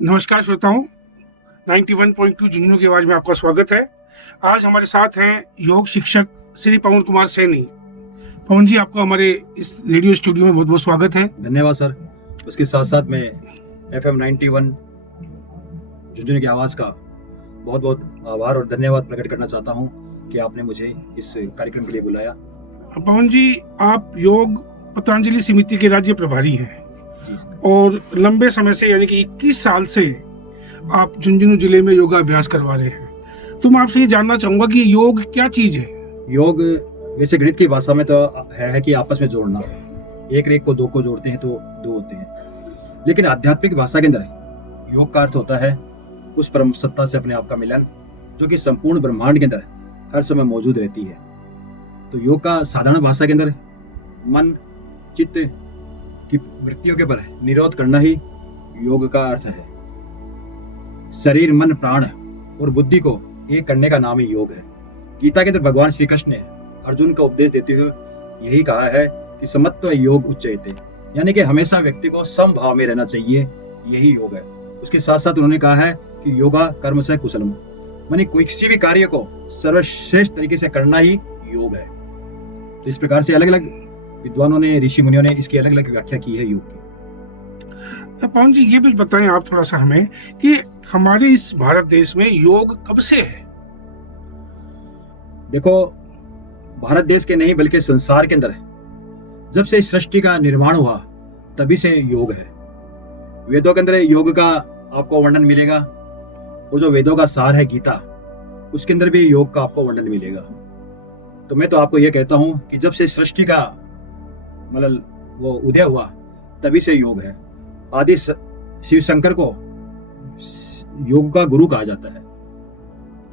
नमस्कार श्रोताओं, 91.2 झुंझुनू की आवाज में आपका स्वागत है। आज हमारे साथ हैं योग शिक्षक श्री पवन कुमार सैनी। पवन जी, आपका हमारे इस रेडियो स्टूडियो में बहुत बहुत स्वागत है। धन्यवाद सर। उसके साथ साथ मैं FM 91 झुंझुनू की आवाज़ का बहुत बहुत आभार और धन्यवाद प्रकट करना चाहता हूं कि आपने मुझे इस कार्यक्रम के लिए बुलाया। पवन जी, आप योग पतंजलि समिति के राज्य प्रभारी हैं जी और लंबे समय से यानी कि 21 साल से आप झुंझुनू जिले में योगा अभ्यास करवा रहे हैं। तो मैं आपसे ये जानना चाहूंगा कि योग क्या चीज है। योग वैसे गणित की भाषा में तो है कि आपस में जोड़ना। एक रेख को दो को जोड़ते हैं तो दो होते हैं, लेकिन आध्यात्मिक भाषा के अंदर योग का अर्थ होता है उस परम सत्ता से अपने आप का मिलन, जो कि संपूर्ण ब्रह्मांड के अंदर हर समय मौजूद रहती है। तो योग का साधारण भाषा के अंदर मन चित्त की वृत्तियों के पर निरोध करना ही योग का अर्थ है। शरीर मन प्राण और बुद्धि को एक करने का नाम ही योग है। गीता के अंदर भगवान श्री कृष्ण ने अर्जुन का उपदेश देते हुए यही कहा है कि समत्व योग उच्चयते, यानी कि हमेशा व्यक्ति को समभाव में रहना चाहिए, यही योग है। उसके साथ साथ उन्होंने कहा है कि योगा कर्म से कुशलम, मानी कोई किसी भी कार्य को सर्वश्रेष्ठ तरीके से करना ही योग है। तो इस प्रकार से अलग अलग विद्वानों ने, ऋषि मुनियों ने इसकी अलग अलग व्याख्या की है योग की। पवन जी, ये भी बताएं आप थोड़ा सा हमें कि हमारे इस भारत देश में योग कब से है। देखो, भारत देश के नहीं बल्कि संसार के अंदर जब से इस सृष्टि का निर्माण हुआ तभी से योग है। वेदों के अंदर योग का आपको वर्णन मिलेगा, और जो वेदों का सार है गीता, उसके अंदर भी योग का आपको वर्णन मिलेगा। तो मैं तो आपको यह कहता हूं कि जब से सृष्टि का मतलब वो उदय हुआ तभी से योग है। आदि शिव शंकर को योग का गुरु कहा जाता है।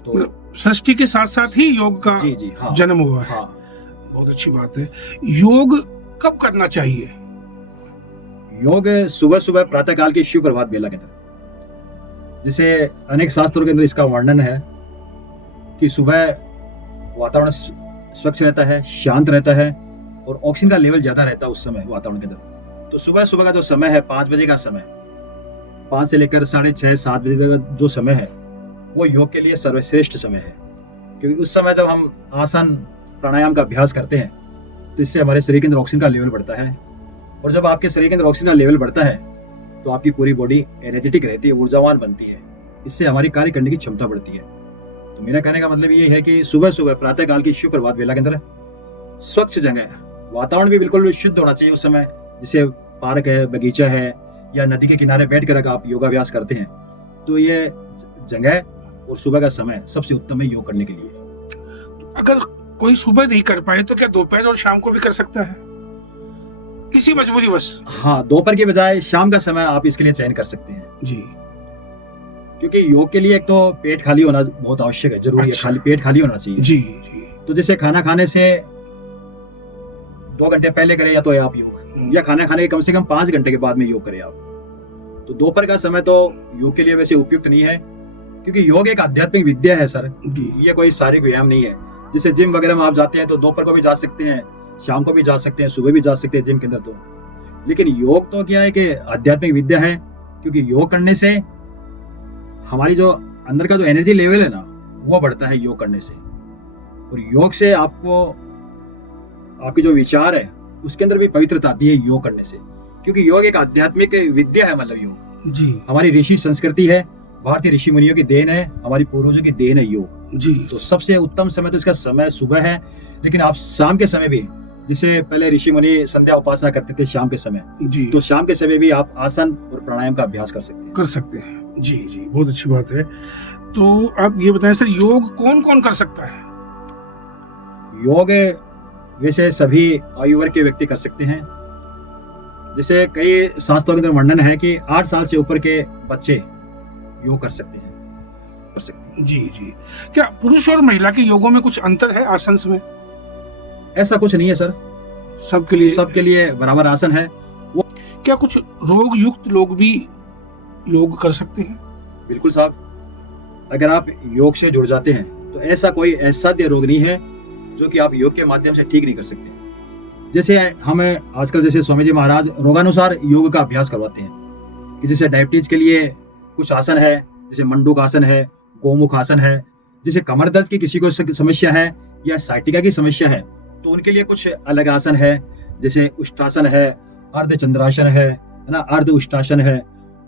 तो सृष्टि के साथ साथ ही योग का जी हाँ, जन्म हुआ है। हाँ, बहुत अच्छी बात है। योग कब करना चाहिए। योग सुबह सुबह प्रातः काल की शिव प्रभात बेला के अंदर, जिसे अनेक शास्त्रों के अंदर इसका वर्णन है कि सुबह वातावरण स्वच्छ रहता है, शांत रहता है और ऑक्सीजन का लेवल ज्यादा रहता है उस समय वातावरण के अंदर। तो सुबह सुबह का जो समय है 5 बजे का समय, 5 से लेकर 6:30 7 बजे तक जो समय है वो योग के लिए सर्वश्रेष्ठ समय है। क्योंकि उस समय जब हम आसन प्राणायाम का अभ्यास करते हैं तो इससे हमारे शरीर के अंदर ऑक्सीजन का लेवल बढ़ता है, और जब आपके शरीर के अंदर ऑक्सीजन का लेवल बढ़ता है तो आपकी पूरी बॉडी एनर्जेटिक रहती है, ऊर्जावान बनती है। इससे हमारी कार्य करने की क्षमता बढ़ती है। तो मेरा कहने का मतलब ये है कि सुबह सुबह प्रातः काल की शिव प्रभात बेला के अंदर स्वच्छ जगह, वातावरण भी बिल्कुल शुद्ध होना चाहिए उस समय, जैसे पार्क है, बगीचा है या नदी के किनारे बैठ कर आप योगाभ्यास करते हैं, तो ये जगह और सुबह का समय सबसे उत्तम है योग करने के लिए। अगर कोई सुबह नहीं कर पाए तो क्या दोपहर और शाम को भी कर सकता है, किसी मजबूरीवश। हाँ, दोपहर के बजाय शाम का समय आप इसके लिए चयन कर सकते हैं जी, क्योंकि योग के लिए एक तो पेट खाली होना बहुत आवश्यक है, जरूरी है। खाली पेट खाली होना चाहिए। जी जी। तो जैसे खाना खाने से 2 घंटे पहले करें या तो आप योग, या खाना खाने के कम से कम 5 घंटे के बाद में योग करें आप। तो दोपहर का समय तो योग के लिए वैसे उपयुक्त नहीं है, क्योंकि योग एक आध्यात्मिक विद्या है सर। ये कोई शारीरिक व्यायाम नहीं है। जैसे जिम वगैरह में आप जाते हैं तो दोपहर को भी जा सकते हैं, शाम को भी जा सकते हैं, सुबह भी जा सकते हैं जिम के अंदर। तो लेकिन योग तो क्या है कि आध्यात्मिक विद्या है, क्योंकि योग करने से हमारी जो अंदर का जो एनर्जी लेवल है ना, वो बढ़ता है योग करने से। और योग से आपको आपके जो विचार है उसके अंदर भी पवित्रता आती है योग करने से, क्योंकि योग एक आध्यात्मिक विद्या है। मतलब योग जी, हमारी ऋषि संस्कृति है, भारतीय ऋषि मुनियों की देन है, हमारी पूर्वजों की देन है योग। जी। तो सबसे उत्तम समय तो इसका समय सुबह है, लेकिन आप शाम के समय भी, जिसे पहले ऋषि मुनि संध्या उपासना करते थे शाम के समय, जी, तो शाम के समय भी आप आसन और प्राणायाम का अभ्यास कर सकते हैं। जी जी, बहुत अच्छी बात है। तो आप ये बताएं सर, योग कौन कौन कर सकता है। योग वैसे सभी आयु वर्ग के व्यक्ति कर सकते हैं। जैसे कई शास्त्रों के अंदर वर्णन है कि 8 साल से ऊपर के बच्चे योग कर सकते हैं। जी जी। क्या पुरुष और महिला के योगों में कुछ अंतर है आसन में। ऐसा कुछ नहीं है सर, सबके लिए बराबर आसन है। वो क्या कुछ रोग युक्त लोग भी योग कर सकते हैं। बिल्कुल साहब, अगर आप योग से जुड़ जाते हैं तो ऐसा कोई असाध्य रोग नहीं है जो कि आप योग के माध्यम से ठीक नहीं कर सकते। जैसे हमें आजकल जैसे स्वामी जी महाराज रोगानुसार योग का अभ्यास करवाते हैं कि जैसे डायबिटीज के लिए कुछ आसन है, जैसे मंडूक आसन है, गोमुख आसन है। जैसे कमर दर्द की किसी को समस्या है या साइटिका की समस्या है तो उनके लिए कुछ अलग आसन है, जैसे उष्टासन है, अर्ध चंद्रासन है ना, अर्ध उष्टासन है,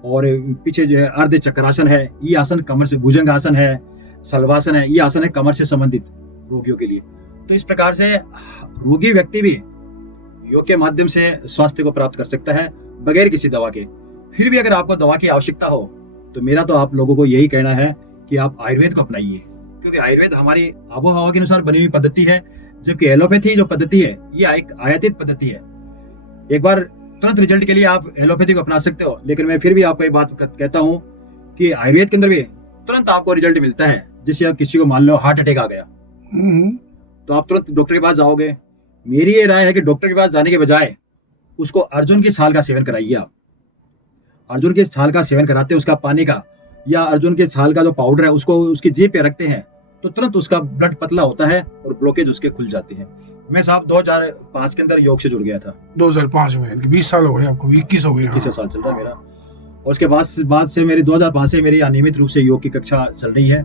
और पीछे जो है अर्ध चक्रासन है। ये आसन कमर से, भुजंग आसन है, सलवासन है, ये आसन है कमर से संबंधित रोगियों के लिए। तो इस प्रकार से रोगी व्यक्ति भी योग के माध्यम से स्वास्थ्य को प्राप्त कर सकता है बगैर किसी दवा के। फिर भी अगर आपको दवा की आवश्यकता हो तो मेरा तो आप लोगों को यही कहना है कि आप आयुर्वेद को अपनाइए, क्योंकि आयुर्वेद हमारी आबोहवा के अनुसार बनी हुई पद्धति है, जबकि एलोपैथी जो पद्धति है ये एक आयातित पद्धति है। एक बार तुरंत रिजल्ट के लिए आप एलोपैथी को अपना सकते हो, लेकिन मैं फिर भी आपको एक बात कहता हूँ कि आयुर्वेद के अंदर भी तुरंत आपको रिजल्ट मिलता है। जैसे आप किसी को मान लो हार्ट अटैक आ गया तो आप तुरंत डॉक्टर के पास जाओगे। मेरी ये राय है कि डॉक्टर के पास जाने के बजाय उसको अर्जुन की छाल का सेवन कराइए। आप अर्जुन की छाल का सेवन कराते हैं, उसका पानी का, या अर्जुन के छाल का जो पाउडर है उसको उसकी जेब पे रखते हैं तो तुरंत उसका ब्लड पतला होता है और ब्लॉकेज उसके खुल जाते हैं। मैं साहब 2005 के अंदर योग से जुड़ गया था। 2005 में 20 साल हो गए आपको, 21 हो गए। 21 साल चल रहा है मेरा। और उसके बाद से मेरी 2005 से मेरी अनियमित रूप से योग की कक्षा चल रही है,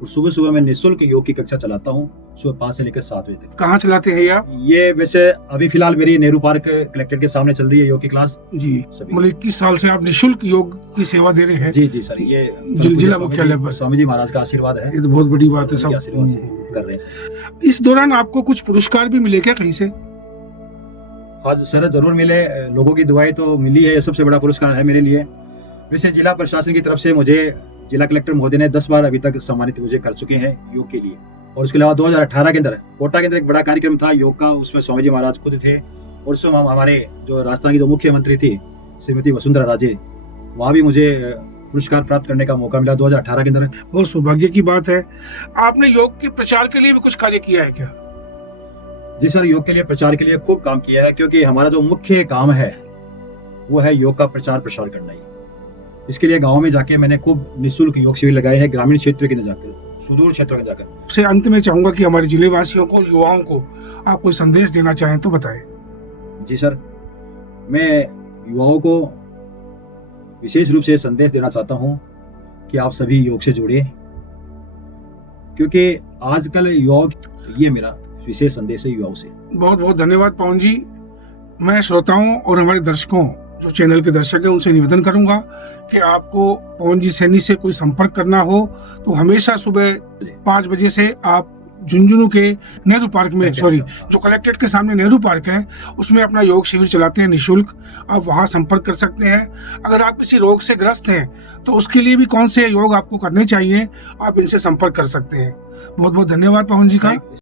और सुबह सुबह मैं निःशुल्क योग की कक्षा चलाता हूँ, सुबह 5 से लेकर 7 बजे तक। कहाँ चलाते हैं आप? ये वैसे अभी फिलहाल मेरी नेहरू पार्क कलेक्ट्रेट के सामने चल रही है योग की क्लास जी। मतलब 21 साल से आप निःशुल्क योग की सेवा दे रहे हैं? जी जी सर, ये जिला मुख्यालय पर स्वामी जी महाराज का आशीर्वाद है। ये तो बहुत बड़ी बात है, सब आशीर्वाद से कर रहे हैं। इस दौरान आपको कुछ पुरस्कार भी मिले क्या कहीं से? आज सर जरूर मिले, लोगों की दुआएं तो मिली है, ये सबसे बड़ा पुरस्कार है मेरे लिए। वैसे जिला प्रशासन की तरफ से मुझे जिला कलेक्टर महोदय ने 10 बार अभी तक सम्मानित मुझे कर चुके हैं योग के लिए। और उसके अलावा 2018 के अंदर कोटा के अंदर एक बड़ा कार्यक्रम था योग का, उसमें स्वामी जी महाराज खुद थे, और उसमें हमारे जो राजस्थान की जो मुख्यमंत्री थी श्रीमती वसुंधरा राजे, वहाँ भी मुझे पुरस्कार प्राप्त करने का मौका मिला 2018 के अंदर। बहुत सौभाग्य की बात है। आपने योग के प्रचार के लिए भी कुछ कार्य किया है क्या? जी सर, योग के लिए प्रचार के लिए खूब काम किया है, क्योंकि हमारा जो मुख्य काम है वो है योग का प्रचार प्रसार करना ही। इसके लिए गांव में जाके मैंने खूब निःशुल्क योग शिविर लगाए हैं, ग्रामीण क्षेत्र के अंदर जाकर, सुदूर क्षेत्रों में जाकर। से अंत में चाहूंगा कि हमारे जिले वासियों को, युवाओं को आप कोई संदेश देना चाहें तो बताएं। जी सर, मैं युवाओं को विशेष रूप से संदेश देना चाहता हूं कि आप सभी योग से जुड़े, क्योंकि आजकल युवाओं, ये मेरा विशेष संदेश है युवाओं से। बहुत बहुत धन्यवाद पवन जी। मैं श्रोताओं और हमारे दर्शकों, जो चैनल के दर्शक हैं, उनसे निवेदन करूंगा कि आपको पवन जी सैनी से कोई संपर्क करना हो तो हमेशा सुबह 5 बजे से आप झुंझुनू के नेहरू पार्क में, जो कलेक्ट्रेट के सामने नेहरू पार्क है, उसमें अपना योग शिविर चलाते हैं निःशुल्क। आप वहां संपर्क कर सकते हैं। अगर आप किसी रोग से ग्रस्त हैं तो उसके लिए भी कौन से योग आपको करने चाहिए, आप इनसे संपर्क कर सकते हैं। बहुत बहुत धन्यवाद पवन जी का।